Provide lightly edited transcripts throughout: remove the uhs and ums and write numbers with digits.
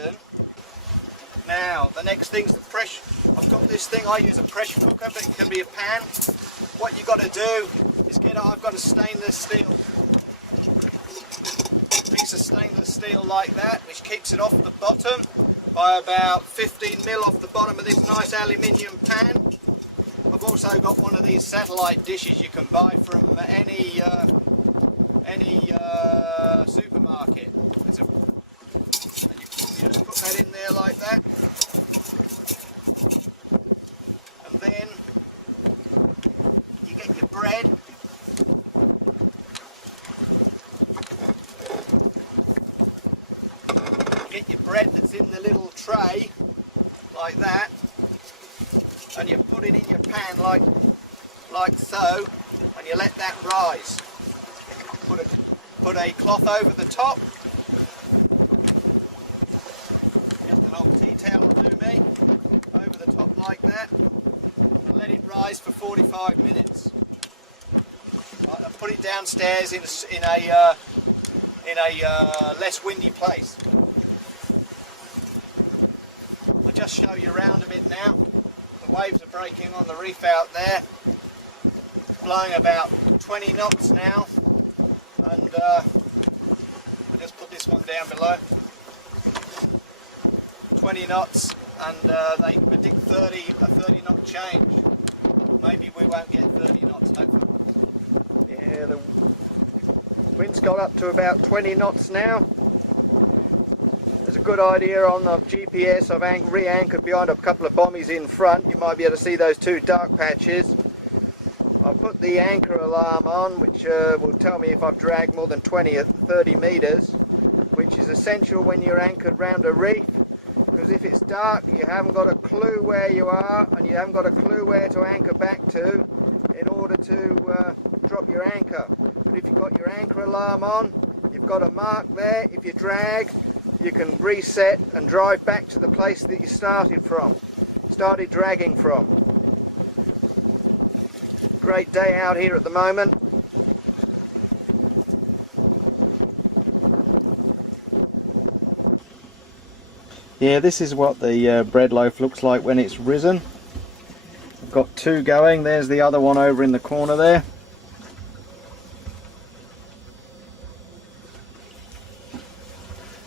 risen. Now the next thing's the pressure. I've got this thing, I use a pressure cooker, but it can be a pan. What you got to do is I've got a stainless steel piece of stainless steel like that, which keeps it off the bottom by about 15mm off the bottom of this nice aluminium pan. I've also got one of these satellite dishes you can buy from any supermarket. And you just put that in there like that, and then you get your bread. Get your bread that's in the little tray like that, and you put it in your pan like so, and you let that rise. Put a cloth over the top. Just an old tea towel will do me. Over the top like that, and let it rise for 45 minutes. Right, and put it downstairs in a less windy place. I'll just show you around a bit now. The waves are breaking on the reef out there. It's blowing about 20 knots now, and I'll just put this one down below. 20 knots, and they predict a 30 knot change. Maybe we won't get 30 knots, hopefully. Yeah, the wind's got up to about 20 knots now. There's a good idea on the GPS. I've re-anchored behind a couple of bommies in front. You might be able to see those two dark patches. I've put the anchor alarm on, which will tell me if I've dragged more than 20 or 30 metres, which is essential when you're anchored round a reef, because if it's dark you haven't got a clue where you are, and you haven't got a clue where to anchor back to in order to drop your anchor. But if you've got your anchor alarm on, you've got a mark there. If you drag, you can reset and drive back to the place that you started dragging from. Great day out here at the moment. Yeah, this is what the bread loaf looks like when it's risen. I've got two going. There's the other one over in the corner there.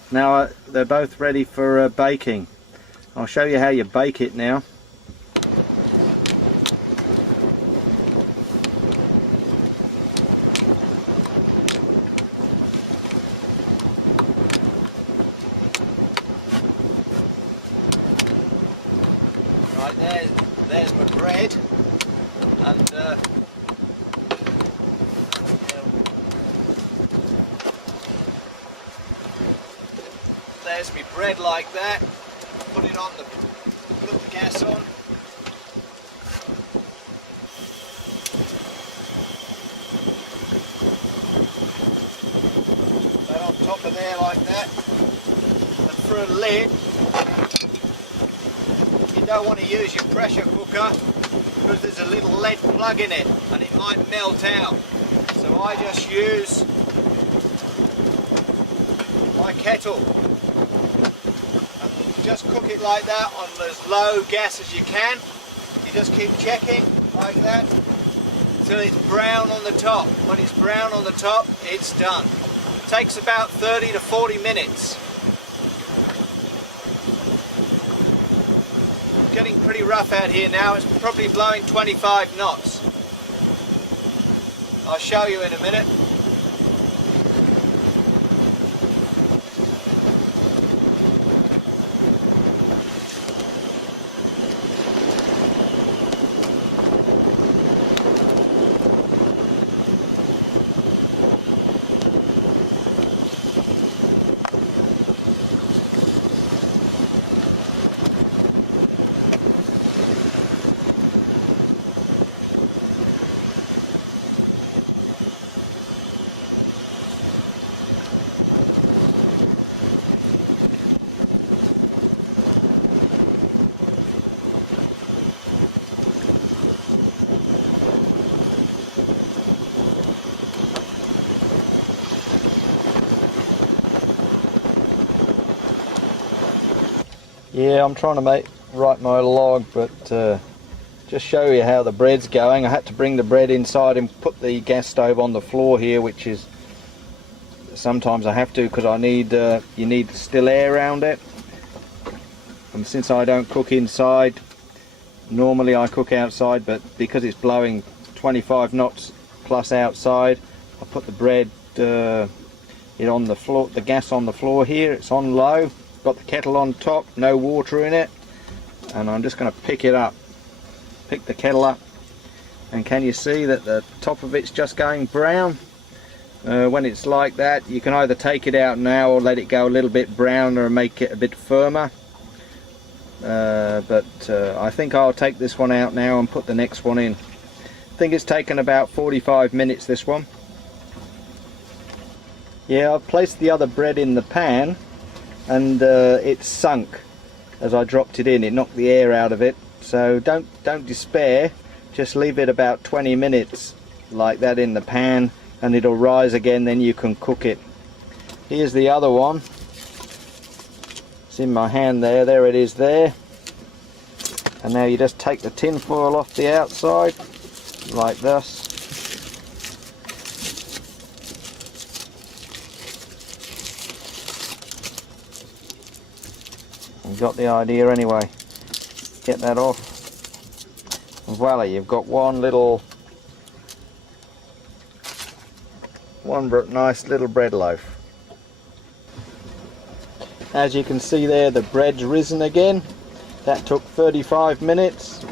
Now they're both ready for baking. I'll show you how you bake it now. Right, there's my bread, and there's my bread like that. Put it on put the gas on. That on top of there like that. And for a lid, you don't want to use your pressure cooker because there's a little lead plug in it and it might melt out. So I just use my kettle. Just cook it like that on as low gas as you can. You just keep checking like that until it's brown on the top. When it's brown on the top, it's done. It takes about 30 to 40 minutes. It's getting pretty rough out here now. It's probably blowing 25 knots. I'll show you in a minute. Yeah, I'm trying to write my log, but just show you how the bread's going. I had to bring the bread inside and put the gas stove on the floor here, which is sometimes I have to because I need you need still air around it. And since I don't cook inside, normally I cook outside, but because it's blowing 25 knots plus outside, I put the bread it on the floor, the gas on the floor here. It's on low. Got the kettle on top, no water in it, and I'm just going to pick it up. Pick the kettle up, and can you see that the top of it's just going brown? When it's like that, you can either take it out now or let it go a little bit browner and make it a bit firmer. But I think I'll take this one out now and put the next one in. I think it's taken about 45 minutes, this one. Yeah, I've placed the other bread in the pan, and it sunk as I dropped it in. It knocked the air out of it. So don't despair. Just leave it about 20 minutes like that in the pan, and it'll rise again. Then you can cook it. Here's the other one. It's in my hand there. There it is there. And now you just take the tin foil off the outside like this. You've got the idea anyway. Get that off. And voila, you've got one nice little bread loaf. As you can see there, the bread's risen again. That took 35 minutes,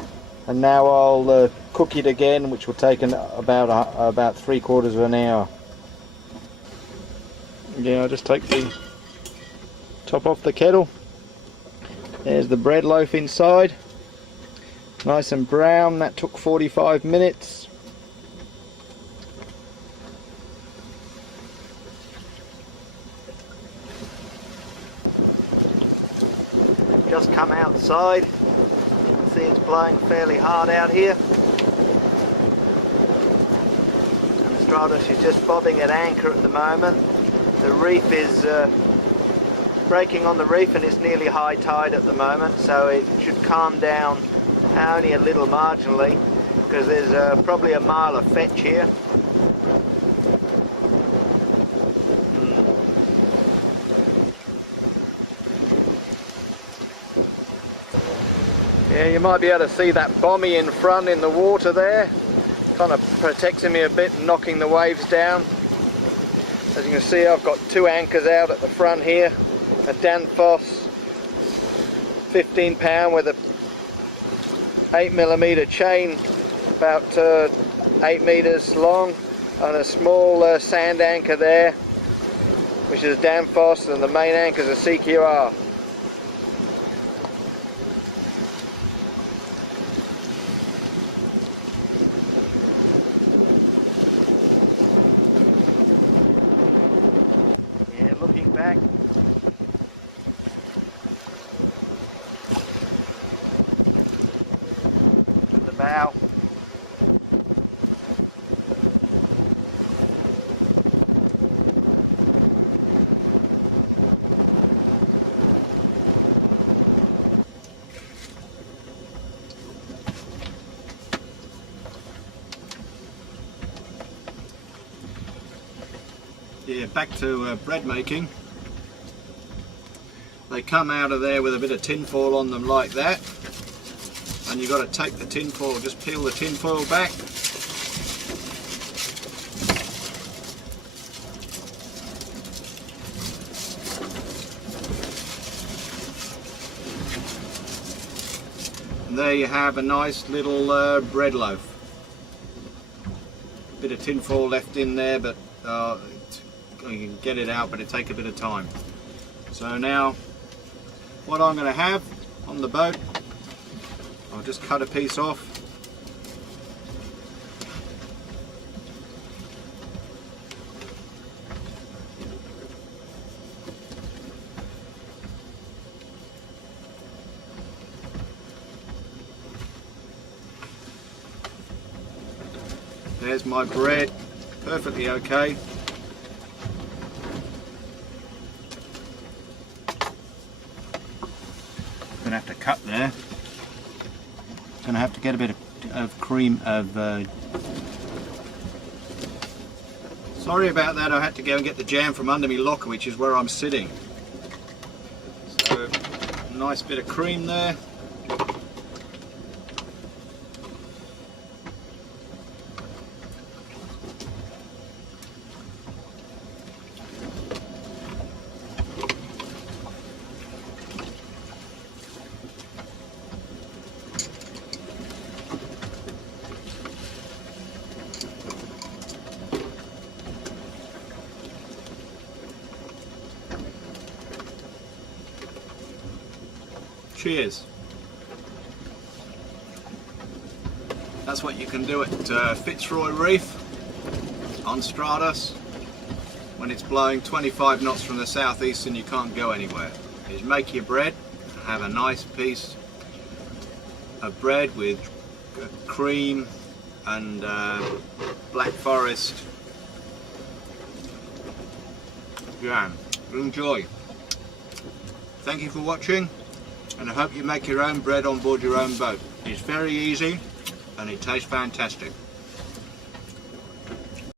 and now I'll cook it again, which will take about 3/4 of an hour. Yeah, I'll just take the top off the kettle. There's the bread loaf inside, nice and brown. That took 45 minutes. Just come outside. You can see it's blowing fairly hard out here. And Stratos is just bobbing at anchor at the moment. The reef is breaking on the reef, and it's nearly high tide at the moment, so it should calm down only a little marginally, because there's probably a mile of fetch here. Yeah, you might be able to see that bommy in front in the water there, kind of protecting me a bit and knocking the waves down. As you can see, I've got 2 anchors out at the front here. A Danfoss 15 pound with a 8mm chain, about 8 meters long, and a small sand anchor there, which is a Danfoss, and the main anchor is a CQR. Yeah, looking back, bow. Yeah, back to bread making. They come out of there with a bit of tin foil on them like that. And you've got to take the tin foil, just peel the tin foil back. And there you have a nice little bread loaf. Bit of tin foil left in there, but you can get it out, but it takes a bit of time. So now, what I'm going to have on the boat, I'll just cut a piece off. There's my bread, perfectly okay. going to have to cut there. Going to have to get a bit of cream Sorry about that, I had to go and get the jam from under my locker, which is where I'm sitting. So, nice bit of cream there. Cheers. That's what you can do at Fitzroy Reef on Stratus when it's blowing 25 knots from the southeast and you can't go anywhere. Is make your bread, have a nice piece of bread with cream and Black Forest jam. Enjoy. Thank you for watching, and I hope you make your own bread on board your own boat. It's very easy and it tastes fantastic.